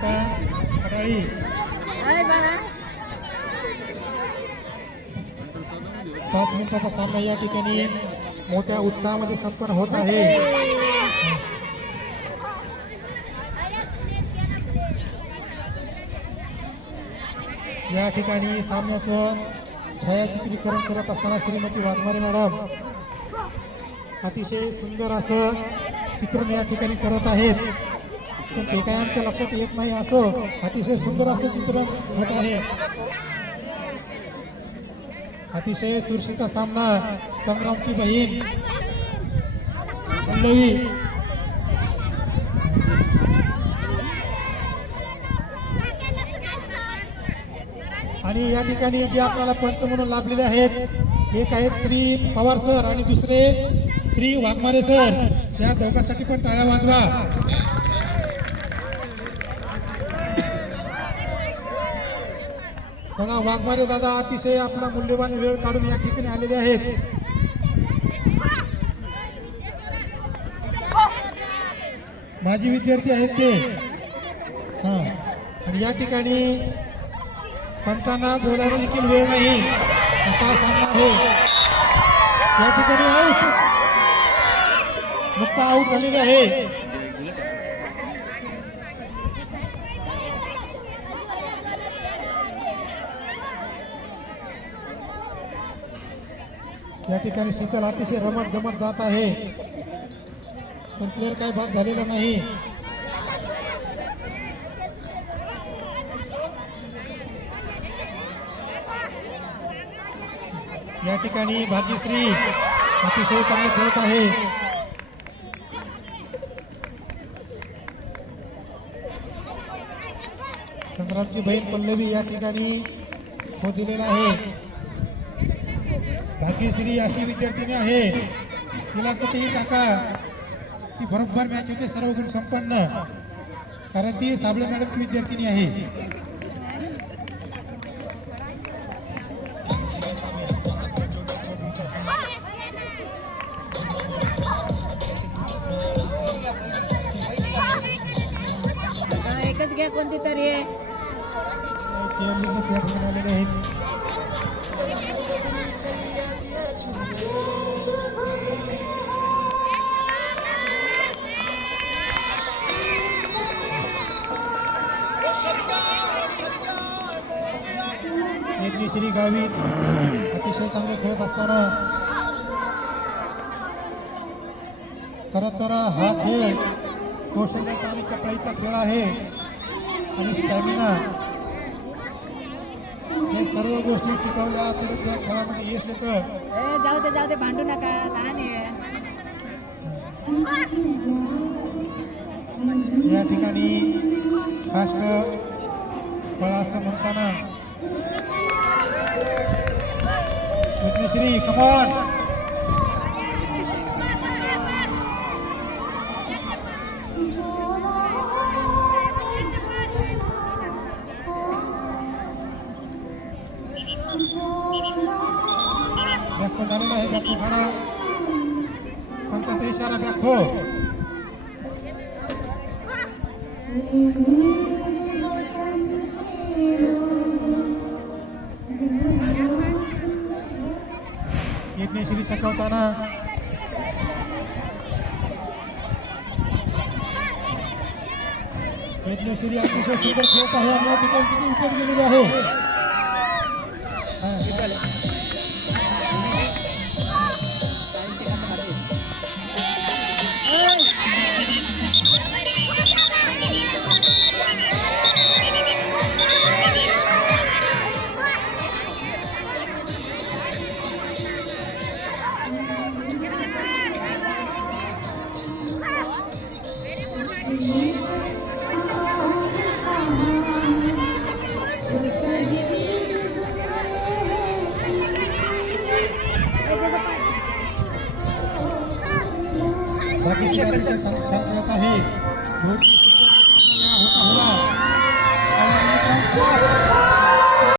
स्मिता खराळी 5 मिनिटाचा सामना या ठिकाणी मोठ्या उत्साहामध्ये संपन्न होत आहे. या ठिकाणी सामन्याचं छायाचित्रीकरण करत असताना श्रीमती वाघमारे मॅडम अतिशय सुंदर असं चित्रण या ठिकाणी करत आहेत. पण ते काय आमच्या लक्षात येत नाही. असो अतिशय सुंदर असं चित्रण होत आहे. अतिशय चुरशीचा सामना. संग्रामची बहीण पल्लवी आणि या ठिकाणी जे आपल्याला पंच म्हणून लाभलेले आहेत एक आहेत श्री पवार सर आणि दुसरे श्री वाघमारे सर. त्या दोघांसाठी पण टाळ्या वाजवा. बघा वाघमारे दादा अतिशय आपला मूल्यवान वेळ काढून या ठिकाणी आलेले आहेत. माजी विद्यार्थी आहेत ते. आणि या ठिकाणी पंचांना बोलायला देखील वेळ नाही असा सामना आहे. या ठिकाणी आऊट मुक्त आऊट झालेले आहे. या ठिकाणी शीतल अतिशय रमत गमत जात आहे पण प्लेअर काय बाद झालेला नाही. या ठिकाणी भाग्यश्री अतिशय चांगले खेळत आहे. संग्रामची बहीण पल्लवी या ठिकाणी हो दिलेला आहे. भाग्यश्री अशी विद्यार्थिनी आहे तिला कुठेही टाका ती बरोबर मॅच होते सर्व गुण संपन्न कारण ती साबळे मॅडमची विद्यार्थिनी आहे. एकच घ्या कोणती तरी आलेले आहेत. श्री गावित अतिशय चांगले खेळत असताना खरं तर हा खेळ कौशल्याचा आणि चपळाईचा खेळ आहे आणि स्टॅमिना हे सर्व गोष्टी टिकवल्या तर त्या खेळामध्ये यश येतं. जाऊ दे भांडू नका लहान आहे. या ठिकाणी फास्ट फळ असं म्हणताना श्री कमॉन बॅको झालेला आहे. बॅको खाडा पंचाचा इशारा बॅको. यज्ञश्री चकवताना यज्ञश्री अतिशय सुंदर खेळत आहे आणि या ठिकाणी विकेट गेलेली आहे. बाकी आहे.